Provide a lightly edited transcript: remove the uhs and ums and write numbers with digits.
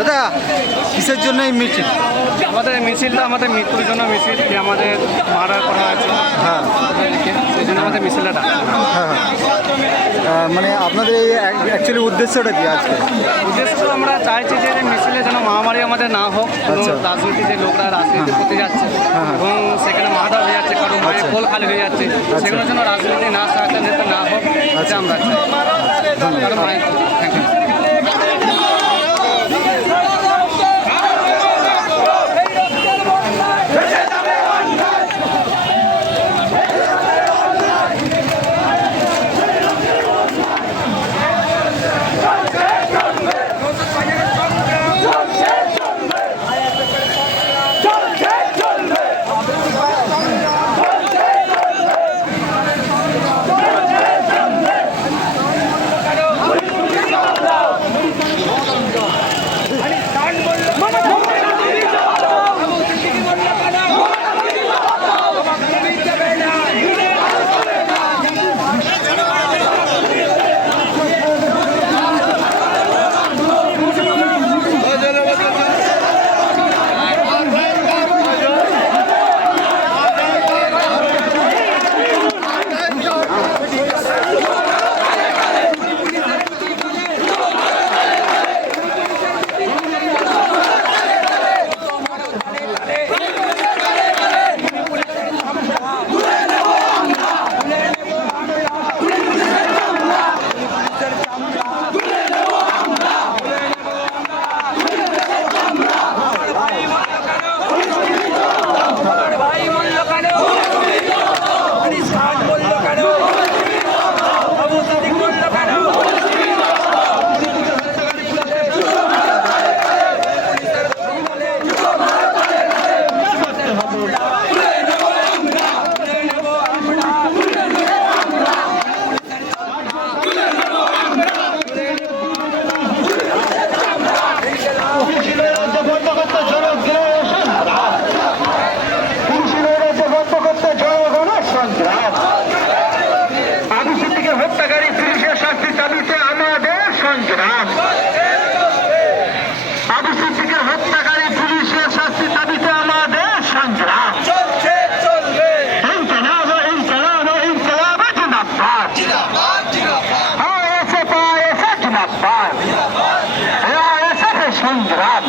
দাদা কিসের জন্য এই মিছিল? আমাদের এই মিছিলটা আমাদের মৃত্যুর জন্য মিছিল, যে আমাদের মারা করা আছে, হ্যাঁ সেই জন্য আমাদের মিছিলটা ডাকা। হ্যাঁ মানে আপনাদের এই অ্যাকচুয়ালি উদ্দেশ্যটা কি আজকে? উদ্দেশ্য আমরা চাইছি যে মিছিলে যেন মহামারী আমাদের না হোক, আচ্ছা। রাজনীতি যে লোকরা রাজনীতি করতে যাচ্ছে হ্যাঁ। এবং সেখানে মাথা হয়ে যাচ্ছে, কারো মায়ের কোল খালি হয়ে যাচ্ছে, সেগুলোর জন্য রাজনীতি না নেতা না হোক, এটা আমরা চাই। কারণ মায়ের থ্যাংক ইউ। হত্যাকারী পুলিশের শাস্তি দাবিতে আমাদের সংগ্রাম সংগ্রাম